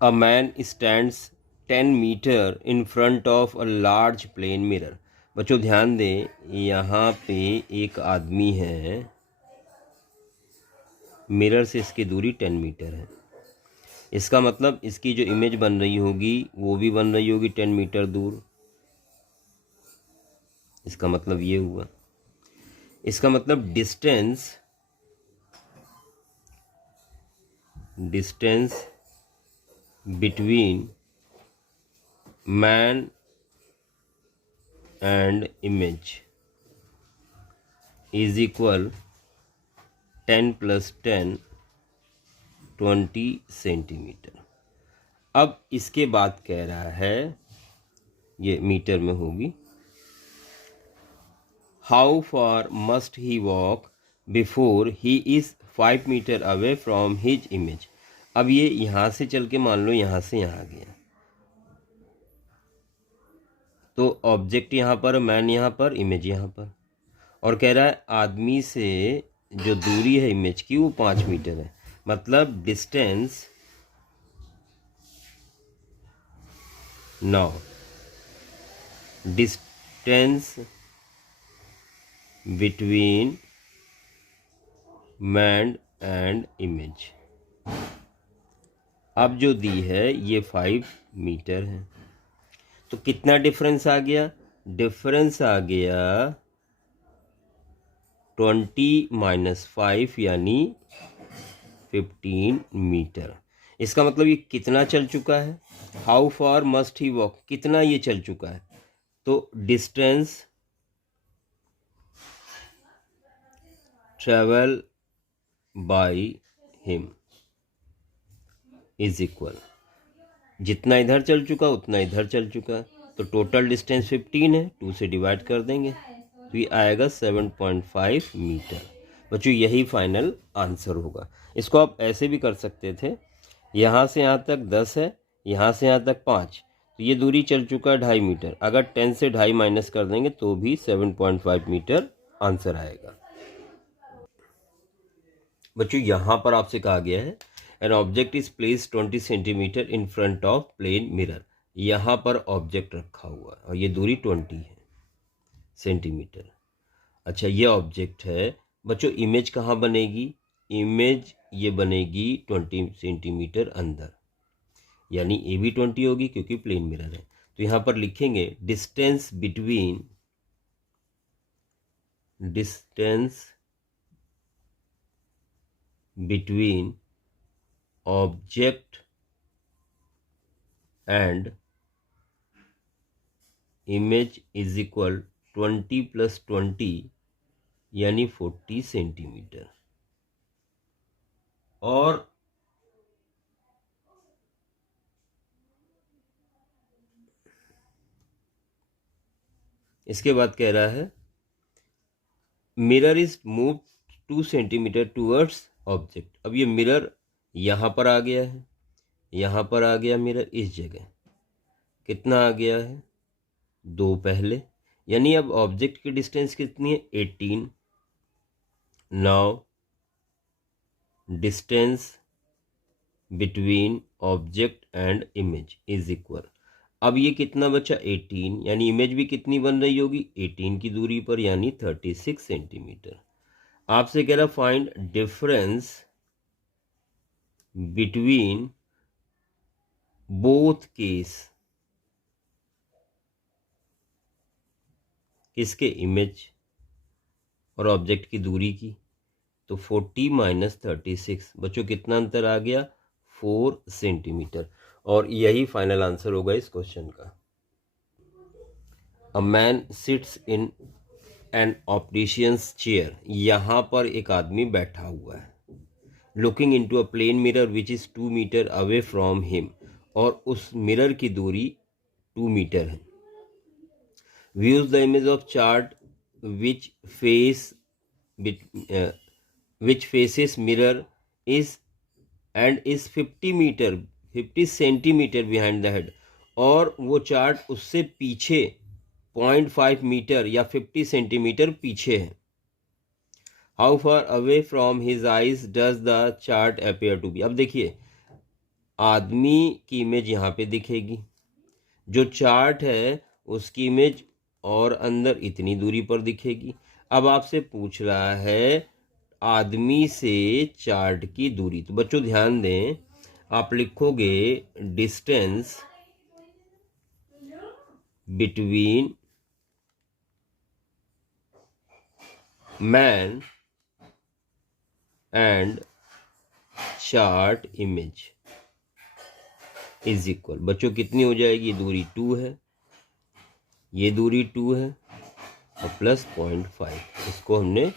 A man stands 10 metre in front of a large plane mirror. बच्चों ध्यान दें, यहाँ पे एक आदमी है, मिरर से इसकी दूरी 10 मीटर है। इसका मतलब इसकी जो इमेज बन रही होगी वो भी बन रही होगी 10 मीटर दूर। इसका मतलब ये हुआ। इसका मतलब distance between man and image is equal 10 + 10 20 centimetre. अब इसके बाद कह रहा है, ये मीटर में होगी, how far must he walk before he is 5 metre away from his image. अब ये यहाँ से चल के मान लो यहाँ से यहाँ गया, तो ऑब्जेक्ट यहाँ पर, मैन यहाँ पर, इमेज यहाँ पर, और कह रहा है आदमी से जो दूरी है इमेज की वो 5 मीटर है। मतलब distance between man and image अब जो दी है ये 5 मीटर है। तो कितना डिफरेंस आ गया? डिफरेंस आ गया 20 - 5 यानी 15 मीटर। इसका मतलब ये कितना चल चुका है? How far must he walk, कितना ये चल चुका है? तो distance travel by him is equal, जितना इधर चल चुका उतना इधर चल चुका, तो टोटल डिस्टेंस 15 है, 2 से डिवाइड कर देंगे तो ये आएगा 7.5 मीटर। बच्चों यही फाइनल आंसर होगा। इसको आप ऐसे भी कर सकते थे, यहाँ से यहाँ तक 10 है, यहाँ से यहाँ तक 5, तो ये दूरी चल चुका है 2.5 मीटर। अगर 10 से 2.5 माइनस कर देंगे तो भी 7.5 मीटर आंसर आएगा। बच्चों यहाँ पर आपसे कहा गया है an object is place 20 centimetre in front of plane mirror. यहाँ पर ऑब्जेक्ट रखा हुआ और ये दूरी 20 है सेंटीमीटर। अच्छा ये ऑब्जेक्ट है। बच्चों इमेज कहाँ बनेगी? इमेज ये बनेगी 20 सेंटीमीटर अंदर, यानी ए भी 20 होगी क्योंकि प्लेन मिरर है। तो यहाँ पर लिखेंगे distance between object and image is equal 20 + 20 यानी 40 सेंटीमीटर। और इसके बाद कह रहा है mirror is move 2 centimetre towards object. अब ये मिरर यहाँ पर आ गया है, यहाँ पर आ गया मिरर इस जगह, कितना आ गया है? 2 पहले, यानी अब ऑब्जेक्ट की डिस्टेंस कितनी है? 18। Now distance between object and image is equal, अब ये कितना बचा? 18, यानी इमेज भी कितनी बन रही होगी? 18 की दूरी पर, यानी 36 सेंटीमीटर। आपसे कह रहा find difference between both case, किसके? इमेज और ऑब्जेक्ट की दूरी की। तो 40 - 36, बच्चों कितना अंतर आ गया? 4 सेंटीमीटर। और यही फाइनल आंसर होगा इस क्वेश्चन का। A man sits in an optician's chair, यहाँ पर एक आदमी बैठा हुआ है, looking into a plane mirror which is 2 metre away from him, और उस मिरर की दूरी 2 मीटर है। Views the image of chart which faces mirror is and is 50 centimetre behind the head, और वो चार्ट उससे पीछे 0.5 मीटर या 50 सेंटीमीटर पीछे है। How far away from his eyes does the chart appear to be. अब देखिए आदमी की इमेज यहाँ पे दिखेगी, जो चार्ट है उसकी इमेज और अंदर इतनी दूरी पर दिखेगी। अब आपसे पूछ रहा है आदमी से चार्ट की दूरी। तो बच्चों ध्यान दें, आप लिखोगे distance between man and chart image is equal, बच्चों कितनी हो जाएगी, दूरी 2 है, ये दूरी 2 है और प्लस 0.5, इसको हमने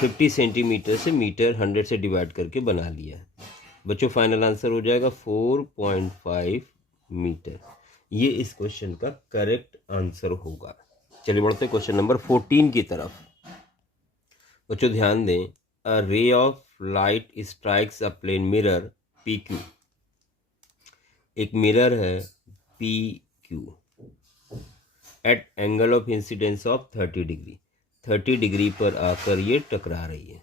50 सेंटीमीटर से मीटर 100 से डिवाइड करके बना लिया है। बच्चों फाइनल आंसर हो जाएगा 4.5 मीटर। ये इस क्वेश्चन का करेक्ट आंसर होगा। चलिए बढ़ते क्वेश्चन नंबर 14 की तरफ। बच्चों ध्यान दें, a ray of light strikes a plane mirror PQ, एक मिरर है PQ at angle of incidence of 30 degree, 30 degree पर आकर ये टकरा रही है।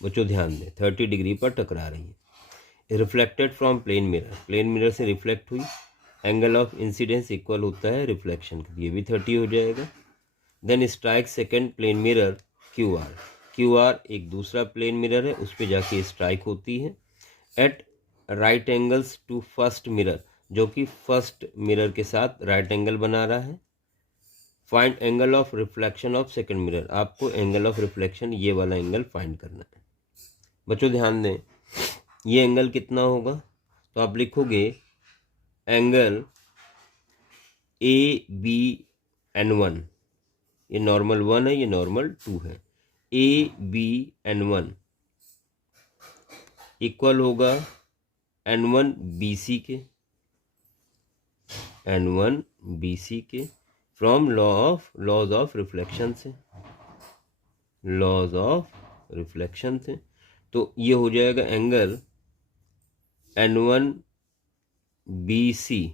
बच्चों ध्यान दें, 30 डिग्री पर टकरा रही है। Reflected from plane mirror, plane mirror से रिफ्लेक्ट हुई, एंगल ऑफ इंसिडेंस इक्वल होता है रिफ्लेक्शन का, ये भी 30 हो जाएगा। Then strike second plane mirror QR, QR एक दूसरा प्लेन मिरर है, उस पर जाके स्ट्राइक होती है at right angles to first mirror, जो कि फर्स्ट मिरर के साथ राइट एंगल बना रहा है। Find angle of reflection of second mirror, आपको एंगल ऑफ रिफ्लेक्शन ये वाला एंगल फाइंड करना है। बच्चों ध्यान दें, ये एंगल कितना होगा, तो आप लिखोगे एंगल ABN1, ये नॉर्मल 1 है, ये नॉर्मल 2 है, ABN1 इक्वल होगा N1 BC के, N1 BC के फ्रॉम लॉज ऑफ रिफ्लेक्शन से, लॉज ऑफ रिफ्लेक्शन से। तो ये हो जाएगा एंगल N1 BC,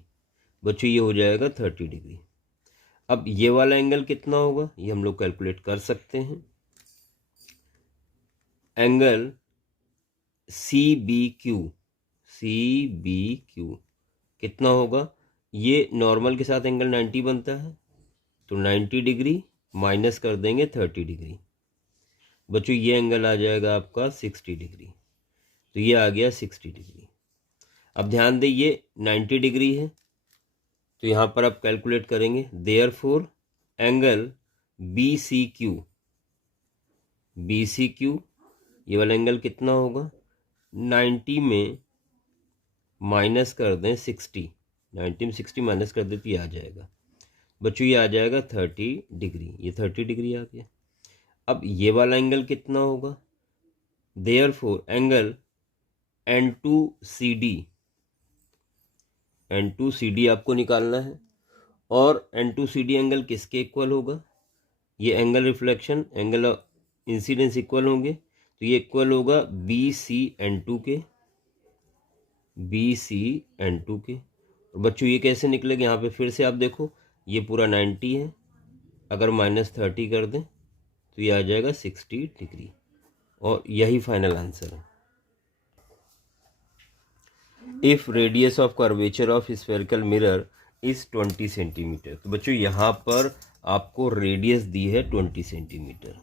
बच्चों ये हो जाएगा 30 डिग्री। अब ये वाला एंगल कितना होगा, ये हम लोग कैलकुलेट कर सकते हैं। एंगल CBQ, CBQ कितना होगा, ये नॉर्मल के साथ एंगल 90 बनता है, तो 90 डिग्री माइनस कर देंगे 30 डिग्री, बच्चों ये एंगल आ जाएगा आपका 60 डिग्री, तो ये आ गया 60 डिग्री। अब ध्यान दें, ये 90 डिग्री है, तो यहाँ पर आप कैलकुलेट करेंगे, देयरफॉर एंगल BCQ, BCQ ये वाला एंगल कितना होगा, 90 में माइनस कर दें 60, 90 में 60 माइनस कर दें तो ये आ जाएगा, बच्चों ये आ जाएगा 30 डिग्री, ये 30 डिग्री आ गया। अब ये वाला एंगल कितना होगा, देयरफॉर एंगल N2CD, N2CD आपको निकालना है, और N2CD एंगल किसके इक्वल होगा, ये angle reflection angle of incidence equal होंगे, तो ये इक्वल होगा BCN2 के, BCN2 के। और बच्चों ये कैसे निकलेगा, यहाँ पे फिर से आप देखो, ये पूरा 90 है, अगर -30 कर दें तो ये आ जाएगा 60 डिग्री, और यही फाइनल आंसर है। If radius of curvature of spherical mirror is 20 centimetre, तो बच्चों यहाँ पर आपको रेडियस दी है 20 सेंटीमीटर।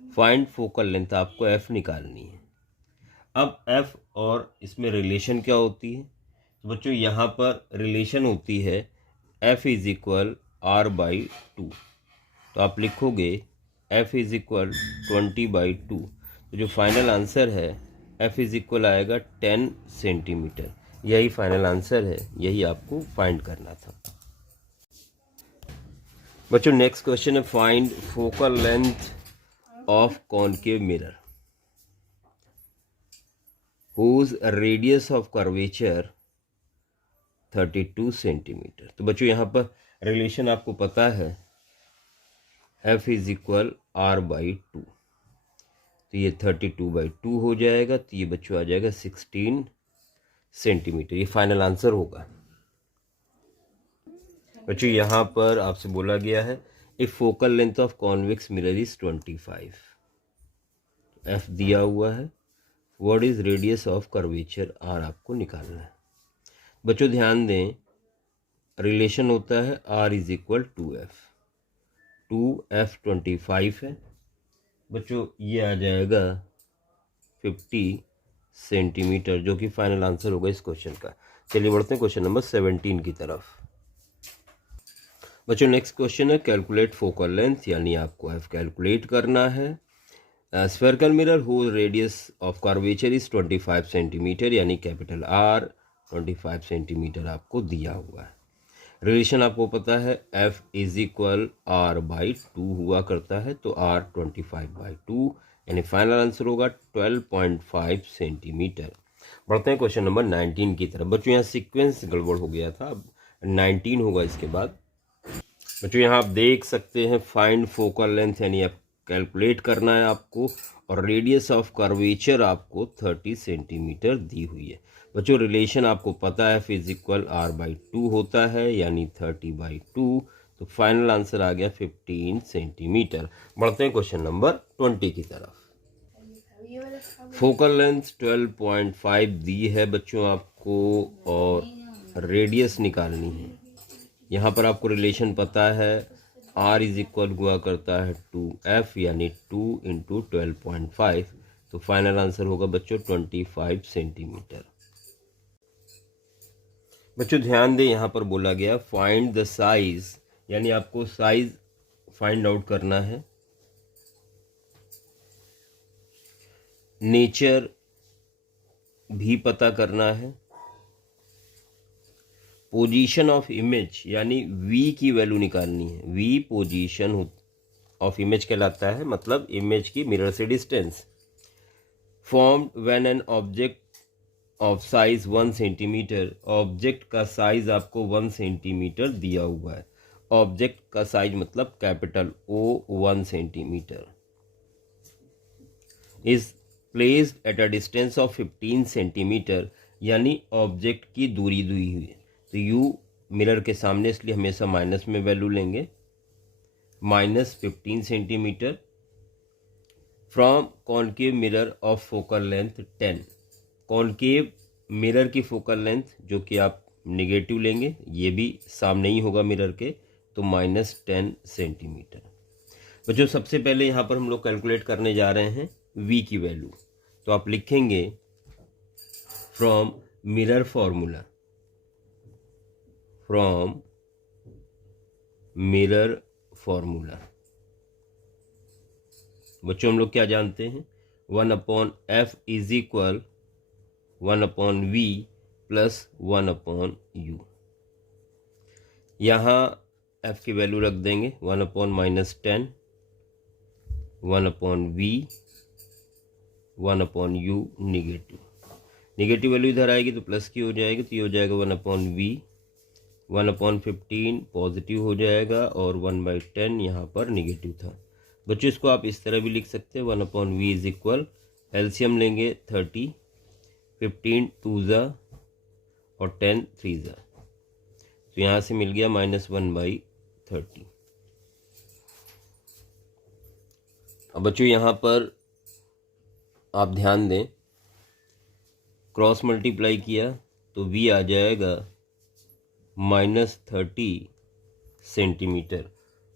फाइंड फोकल लेंथ, आपको F निकालनी है। अब F और इसमें रिलेशन क्या होती है, तो बच्चों यहाँ पर रिलेशन होती है F इज इक्वल R/2, तो आप लिखोगे F इज इक्वल 20/2, तो जो फाइनल आंसर है F इज इक्वल आएगा 10 सेंटीमीटर। यही फाइनल आंसर है, यही आपको फाइंड करना था। बच्चों नेक्स्ट क्वेश्चन है, find focal length of concave mirror whose radius of curvature 32 centimetre. तो बच्चों यहाँ पर रिलेशन आपको पता है, F इज इक्वल R/2, तो ये 32/2 हो जाएगा, तो ये बच्चों आ जाएगा 16 सेंटीमीटर, ये फाइनल आंसर होगा। बच्चों यहाँ पर आपसे बोला गया है if focal length of convex mirror is 25, F दिया हुआ है, what is radius of curvature R आपको निकालना है। बच्चों ध्यान दें, रिलेशन होता है are is equal 2f। 2f 25 है बच्चों, ये आ जाएगा 50 सेंटीमीटर, जो कि फाइनल आंसर होगा इस क्वेश्चन का। चलिए बढ़ते हैं क्वेश्चन नंबर 17 की तरफ। बच्चों नेक्स्ट क्वेश्चन है कैलकुलेट फोकल लेंथ, यानी आपको एफ कैलकुलेट करना है। स्फेरिकल मिरर हो radius of curvature is 25 centimetre, यानी कैपिटल आर 25 सेंटीमीटर आपको दिया हुआ है। रिलेशन आपको पता है F is equal R by 2 हुआ करता है, तो आर 25/2, यानी फाइनल आंसर होगा 12.5 सेंटीमीटर। बढ़ते हैं क्वेश्चन नंबर 19 की तरफ। बच्चों यहाँ सीक्वेंस गड़बड़ हो गया था, अब 19 होगा इसके बाद। बच्चों यहाँ आप देख सकते हैं फाइंड फोकल लेंथ, यानी आप कैलकुलेट करना है आपको, और रेडियस ऑफ कर्वेचर आपको 30 सेंटीमीटर दी हुई है। बच्चों रिलेशन आपको पता है फिज इक्वल r/2 होता है, यानी 30/2, तो फाइनल आंसर आ गया 15 सेंटीमीटर। बढ़ते हैं क्वेश्चन नंबर 20 की तरफ। फोकल लेंथ 12.5 दी है बच्चों आपको, और रेडियस निकालनी है। यहाँ पर आपको रिलेशन पता है r इज इक्वल हुआ करता है 2f, यानी 2 इंटू 12.5, तो फाइनल आंसर होगा बच्चों 25 सेंटीमीटर। बच्चों ध्यान दें, यहाँ पर बोला गया फाइंड द साइज, यानी आपको साइज फाइंड आउट करना है। नेचर भी पता करना है। पोजीशन ऑफ इमेज, यानी v की वैल्यू निकालनी है। v पोजीशन ऑफ इमेज कहलाता है, मतलब इमेज की मिरर से distance. Formed when an object of size 1 centimetre, object का साइज आपको 1 सेंटीमीटर दिया हुआ है। ऑब्जेक्ट का साइज मतलब capital O 1 centimetre is placed at a distance of 15 centimetre, यानी ऑब्जेक्ट की दूरी दी हुई है। तो u मिरर के सामने, इसलिए हमेशा माइनस में वैल्यू लेंगे, -15 centimetre from concave mirror of focal length 10। Concave mirror की फोकल लेंथ जो कि आप निगेटिव लेंगे, ये भी सामने ही होगा मिरर के, तो -10 सेंटीमीटर। बच्चों सबसे पहले यहाँ पर हम लोग कैलकुलेट करने जा रहे हैं v की वैल्यू, तो आप लिखेंगे from mirror formula, from mirror formula. बच्चों हम लोग क्या जानते हैं, 1/f is equal 1/v plus 1/u। यहाँ f की वैल्यू रख देंगे 1/-10, 1/v, 1/u negative. Negative value इधर आएगी तो प्लस की हो जाएगी, तो ये हो जाएगा 1/v। 1/15 पॉजिटिव हो जाएगा, और 1/10 यहाँ पर निगेटिव था। बच्चों इसको आप इस तरह भी लिख सकते हैं, 1/v इज इक्वल, एलसीएम लेंगे 30, 15 2 ज़ा और 10 3 ज़ा, तो यहाँ से मिल गया -1/30। अब बच्चों यहाँ पर आप ध्यान दें, क्रॉस मल्टीप्लाई किया तो v आ जाएगा -30 सेंटीमीटर,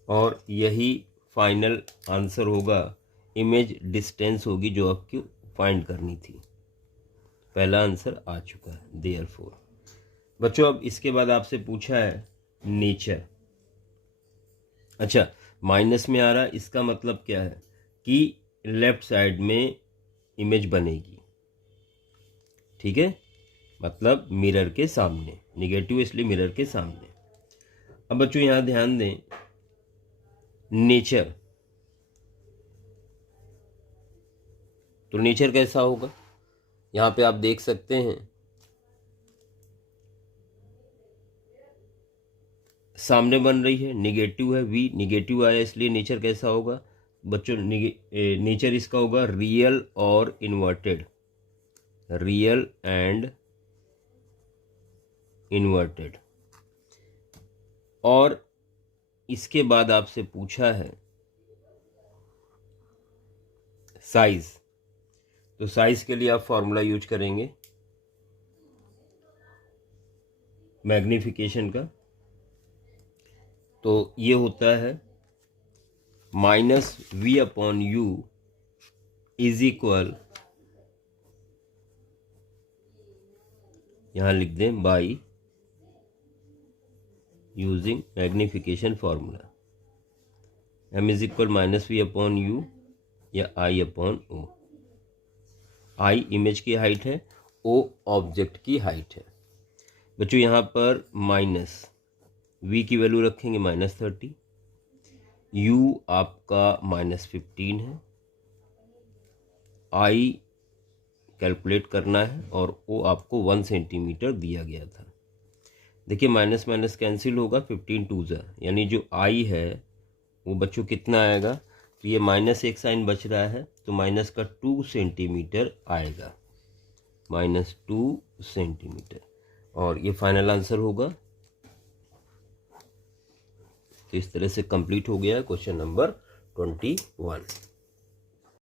और यही फाइनल आंसर होगा। इमेज डिस्टेंस होगी जो आपको फाइंड करनी थी। पहला आंसर आ चुका है देयरफॉर। बच्चों अब इसके बाद आपसे पूछा है नेचर। अच्छा, माइनस में आ रहा है, इसका मतलब क्या है कि लेफ्ट साइड में इमेज बनेगी, ठीक है, मतलब मिरर के सामने, निगेटिव इसलिए मिरर के सामने। अब बच्चों यहाँ ध्यान दें, नेचर, तो नेचर कैसा होगा, यहाँ पे आप देख सकते हैं सामने बन रही है, निगेटिव है, v निगेटिव आया, इसलिए नेचर कैसा होगा बच्चों, नेचर इसका होगा रियल और इन्वर्टेड, रियल एंड इन्वर्टेड। और इसके बाद आपसे पूछा है साइज, तो साइज के लिए आप फॉर्मूला यूज करेंगे मैग्नीफिकेशन का, तो ये होता है -v/u इज इक्वल, यहां लिख दें by using magnification formula, m is equal -v/u या i/o। i इमेज की हाइट है, o ऑब्जेक्ट की हाइट है। बच्चों यहाँ पर माइनस v की वैल्यू रखेंगे -30, u आपका -15 है, i कैलकुलेट करना है और o आपको 1 सेंटीमीटर दिया गया था। देखिए माइनस माइनस कैंसिल होगा, 15 2 जा, यानी जो i है वो बच्चों कितना आएगा, तो ये माइनस एक साइन बच रहा है तो माइनस का 2 सेंटीमीटर आएगा, -2 सेंटीमीटर, और ये फाइनल आंसर होगा। तो इस तरह से कंप्लीट हो गया क्वेश्चन नंबर 21।